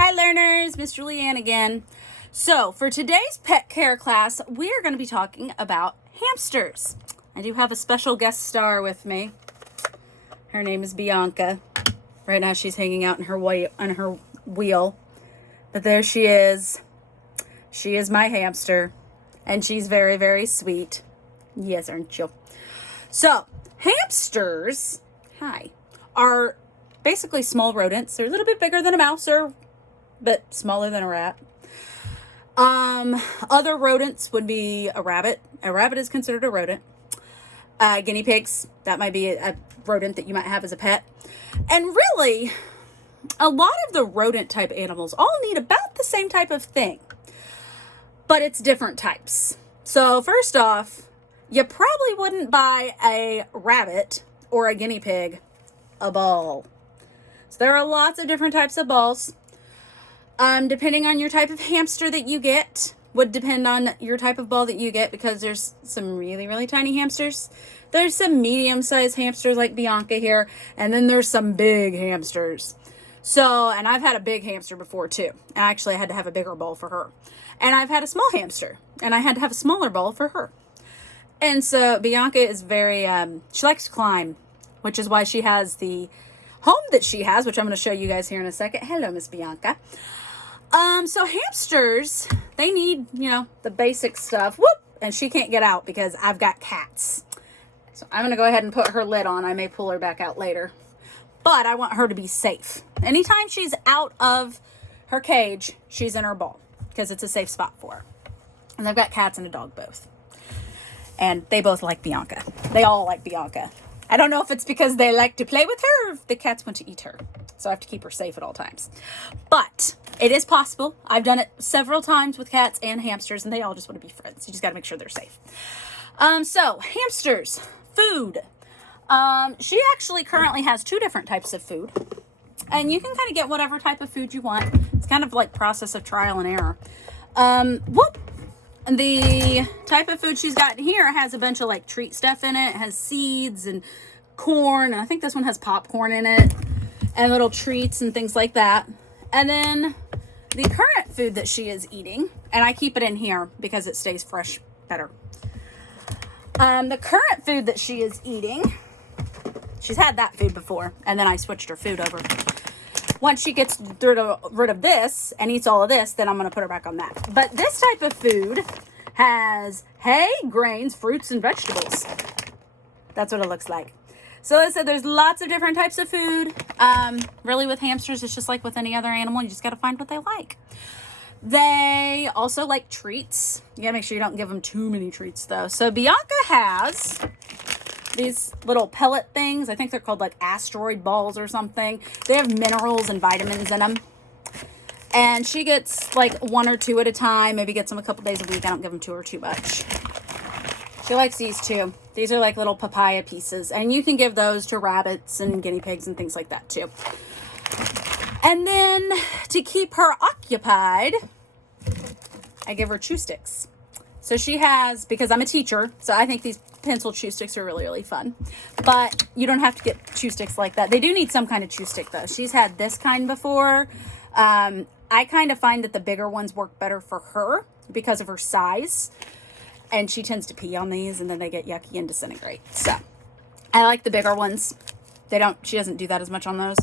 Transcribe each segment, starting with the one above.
Hi learners, Miss Julianne again. So for today's pet care class, we are going to be talking about hamsters. I do have a special guest star with me. Her name is Bianca. Right now she's hanging out in her wheel. But there she is. She is my hamster. And she's very, very sweet. Yes, aren't you? So hamsters, are basically small rodents. They're a little bit bigger than a mouse but smaller than a rat. Other rodents would be a rabbit. A rabbit is considered a rodent. Guinea pigs, that might be a rodent that you might have as a pet. And really, a lot of the rodent type animals all need about the same type of thing, but it's different types. So first off, you probably wouldn't buy a rabbit or a guinea pig a ball. So there are lots of different types of balls. Depending on your type of hamster that you get, would depend on your type of ball that you get, because there's some really, really tiny hamsters. There's some medium-sized hamsters like Bianca here, and then there's some big hamsters. So, and I've had a big hamster before too. And actually I had to have a bigger ball for her. And I've had a small hamster, and I had to have a smaller ball for her. And so Bianca is very, she likes to climb, which is why she has the home that she has, which I'm going to show you guys here in a second. Hello, Miss Bianca. So hamsters, they need, the basic stuff. Whoop! And she can't get out because I've got cats. So I'm going to go ahead and put her lid on. I may pull her back out later. But I want her to be safe. Anytime she's out of her cage, she's in her ball, because it's a safe spot for her. And I've got cats and a dog both. And they both like Bianca. They all like Bianca. I don't know if it's because they like to play with her or if the cats want to eat her. So I have to keep her safe at all times. But it is possible. I've done it several times with cats and hamsters, and they all just want to be friends. You just got to make sure they're safe. So hamsters, food. She actually currently has 2 different types of food. And you can kind of get whatever type of food you want. It's kind of like process of trial and error. The type of food she's got here has a bunch of like treat stuff in it. It has seeds and corn. And I think this one has popcorn in it and little treats and things like that. And then the current food that she is eating, and I keep it in here because it stays fresh better. The current food that she is eating, she's had that food before, and then I switched her food over. Once she gets rid of this and eats all of this, then I'm going to put her back on that. But this type of food has hay, grains, fruits, and vegetables. That's what it looks like. So like I said, there's lots of different types of food. Really with hamsters, it's just like with any other animal. You just got to find what they like. They also like treats. You got to make sure you don't give them too many treats though. So Bianca has these little pellet things. I think they're called like asteroid balls or something. They have minerals and vitamins in them. And she gets like 1 or 2 at a time. Maybe gets them a couple days a week. I don't give them to her too much. She likes these too. These are like little papaya pieces. And you can give those to rabbits and guinea pigs and things like that too. And then to keep her occupied, I give her chew sticks. So she has, because I'm a teacher, so I think these pencil chew sticks are really, really fun. But you don't have to get chew sticks like that. They do need some kind of chew stick though. She's had this kind before. I kind of find that the bigger ones work better for her because of her size. And she tends to pee on these and then they get yucky and disintegrate. So I like the bigger ones. She doesn't do that as much on those.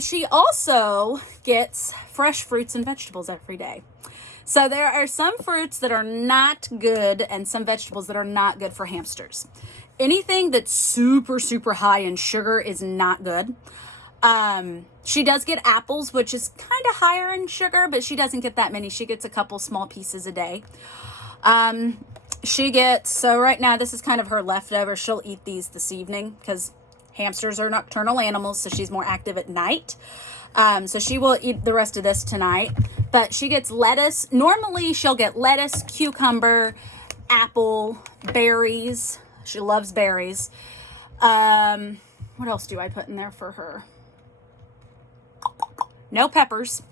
She also gets fresh fruits and vegetables every day. So there are some fruits that are not good and some vegetables that are not good for hamsters. Anything that's super, super high in sugar is not good. She does get apples, which is kind of higher in sugar, but she doesn't get that many. She gets a couple small pieces a day. So right now this is kind of her leftover. She'll eat these this evening because hamsters are nocturnal animals, so she's more active at night. So she will eat the rest of this tonight, but she gets lettuce. Normally she'll get lettuce, cucumber, apple, berries. She loves berries. What else do I put in there for her? No peppers.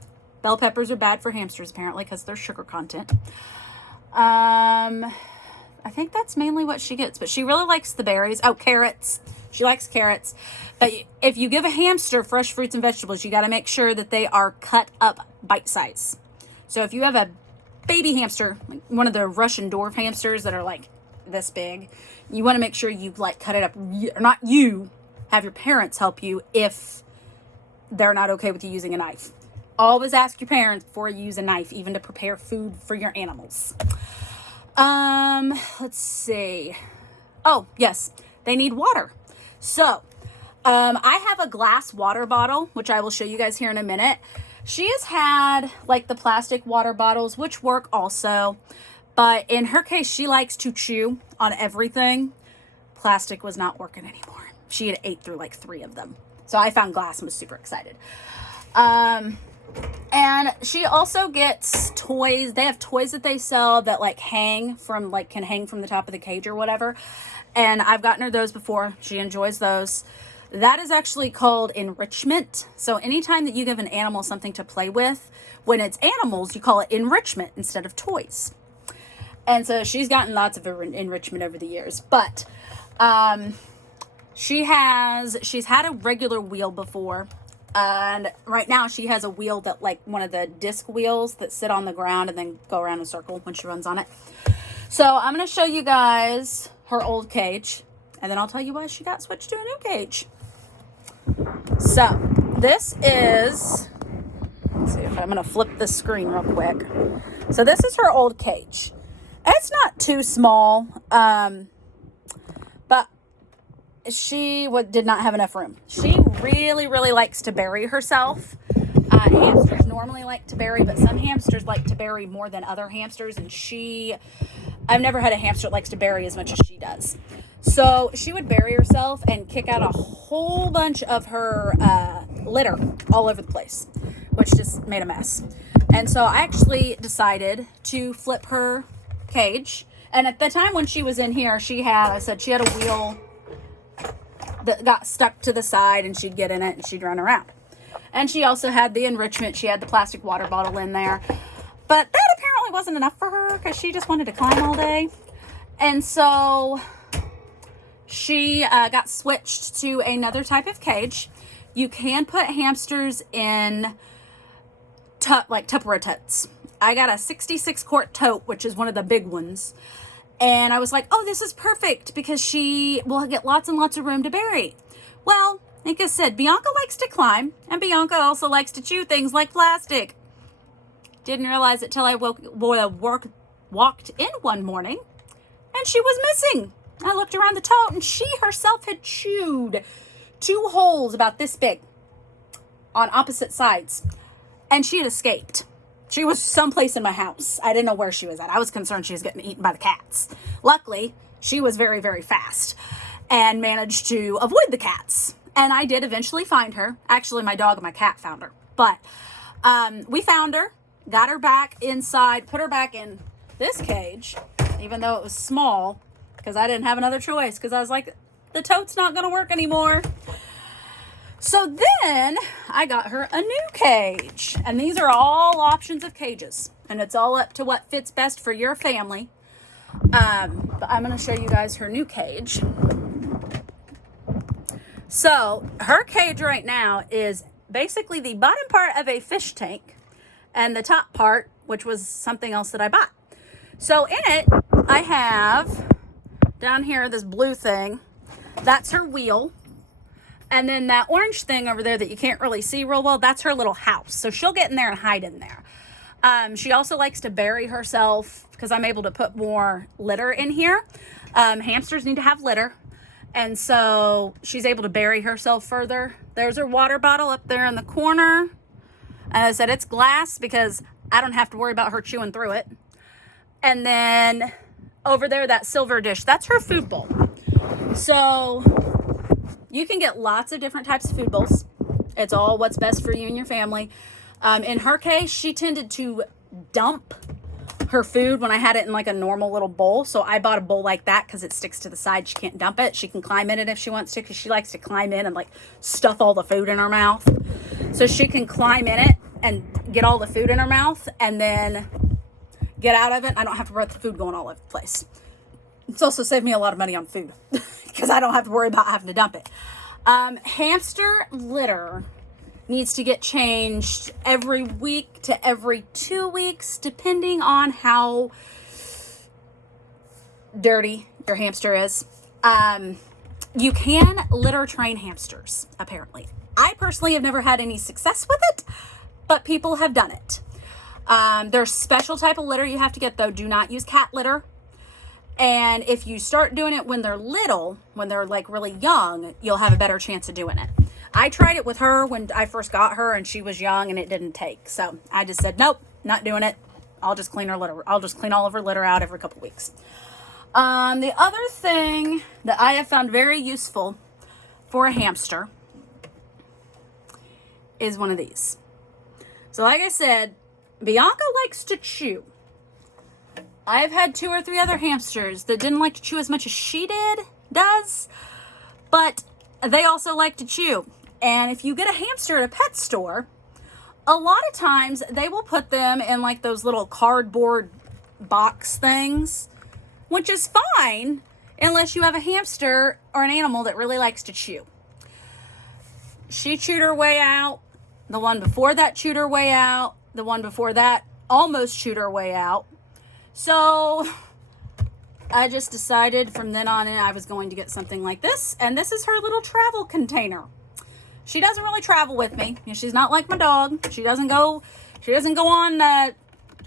Bell peppers are bad for hamsters apparently because they're sugar content. I I think that's mainly what she gets, but she really likes the berries. Oh, carrots. She likes carrots. But if you give a hamster fresh fruits and vegetables, you got to make sure that they are cut up bite size. So if you have a baby hamster, like one of the Russian dwarf hamsters that are like this big, you want to make sure you like cut it up. Or not you, have your parents help you if they're not okay with you using a knife. Always ask your parents before you use a knife, even to prepare food for your animals. Let's see. Oh, yes, they need water. So, I have a glass water bottle, which I will show you guys here in a minute. She has had like the plastic water bottles, which work also, but in her case, she likes to chew on everything. Plastic was not working anymore. She had ate through like 3 of them. So I found glass and was super excited. And she also gets toys. They have toys that they sell that like can hang from the top of the cage or whatever. And I've gotten her those before. She enjoys those. That is actually called enrichment. So anytime that you give an animal something to play with, when it's animals, you call it enrichment instead of toys. And so she's gotten lots of enrichment over the years. But she's had a regular wheel before. And right now she has a wheel that like one of the disc wheels that sit on the ground and then go around in a circle when she runs on it. So I'm going to show you guys her old cage, and then I'll tell you why she got switched to a new cage. So this is, let's see if I'm going to flip the screen real quick. So this is her old cage. It's not too small, but she did not have enough room. She really, really likes to bury herself. Hamsters normally like to bury, but some hamsters like to bury more than other hamsters. And I've never had a hamster that likes to bury as much as she does. So she would bury herself and kick out a whole bunch of her litter all over the place, which just made a mess. And so I actually decided to flip her cage. And at the time when she was in here, she had a wheel that got stuck to the side, and she'd get in it and she'd run around. And she also had the enrichment. She had the plastic water bottle in there. But that apparently wasn't enough for her because she just wanted to climb all day. And so she got switched to another type of cage. You can put hamsters in Tupperware totes. I got a 66 quart tote, which is one of the big ones. And I was like, oh, this is perfect because she will get lots and lots of room to bury. Well, like I said, Bianca likes to climb, and Bianca also likes to chew things like plastic. Didn't realize it till I walked in one morning, and she was missing. I looked around the tote, and she herself had chewed 2 holes about this big on opposite sides, and she had escaped. She was someplace in my house. I didn't know where she was at. I was concerned she was getting eaten by the cats. Luckily, she was very, very fast and managed to avoid the cats. And I did eventually find her. Actually, my dog and my cat found her. But we found her, got her back inside, put her back in this cage, even though it was small, because I didn't have another choice, because I was like, the tote's not going to work anymore. So then I got her a new cage, and these are all options of cages, and it's all up to what fits best for your family. But I'm going to show you guys her new cage. So her cage right now is basically the bottom part of a fish tank and the top part, which was something else that I bought. So in it, I have down here this blue thing. That's her wheel. And then that orange thing over there that you can't really see real well, that's her little house. So she'll get in there and hide in there. She also likes to bury herself because I'm able to put more litter in here. Hamsters need to have litter. And so she's able to bury herself further. There's her water bottle up there in the corner. And I said it's glass because I don't have to worry about her chewing through it. And then over there, that silver dish, that's her food bowl. So you can get lots of different types of food bowls. It's all what's best for you and your family. In her case, she tended to dump her food when I had it in like a normal little bowl. So I bought a bowl like that because it sticks to the side. She can't dump it. She can climb in it if she wants to because she likes to climb in and like stuff all the food in her mouth. So she can climb in it and get all the food in her mouth and then get out of it. I don't have to worry about the food going all over the place. It's also saved me a lot of money on food because I don't have to worry about having to dump it. Hamster litter needs to get changed every week to every 2 weeks, depending on how dirty your hamster is. You can litter train hamsters, apparently. I personally have never had any success with it, but people have done it. There's special type of litter you have to get, though. Do not use cat litter. And if you start doing it when they're little, when they're like really young, you'll have a better chance of doing it. I tried it with her when I first got her and she was young and it didn't take. So I just said, nope, not doing it. I'll just clean her litter. I'll just clean all of her litter out every couple weeks. The other thing that I have found very useful for a hamster is one of these. So like I said, Bianca likes to chew. I've had 2 or 3 other hamsters that didn't like to chew as much as she does, but they also like to chew. And if you get a hamster at a pet store, a lot of times they will put them in like those little cardboard box things, which is fine unless you have a hamster or an animal that really likes to chew. She chewed her way out. The one before that chewed her way out. The one before that almost chewed her way out. So I just decided from then on in I was going to get something like this. And this is her little travel container. She doesn't really travel with me. She's not like my dog. She doesn't go on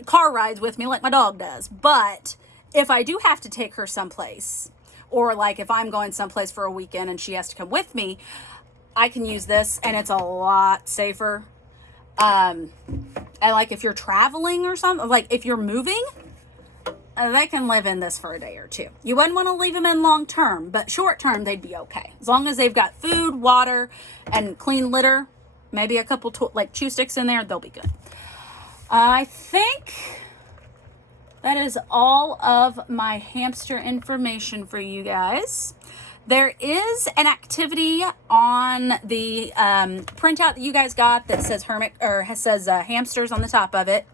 car rides with me like my dog does. But if I do have to take her someplace, or like if I'm going someplace for a weekend and she has to come with me, I can use this and it's a lot safer. And like if you're traveling or something, like if you're moving, they can live in this for a day or 2. You wouldn't want to leave them in long term, but short term they'd be okay. As long as they've got food, water, and clean litter, maybe a couple like chew sticks in there, they'll be good. I think that is all of my hamster information for you guys. There is an activity on the printout that you guys got that says hamsters on the top of it.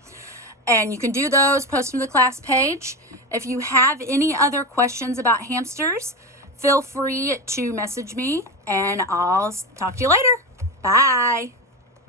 And you can do those, post them to the class page. If you have any other questions about hamsters, feel free to message me and I'll talk to you later. Bye.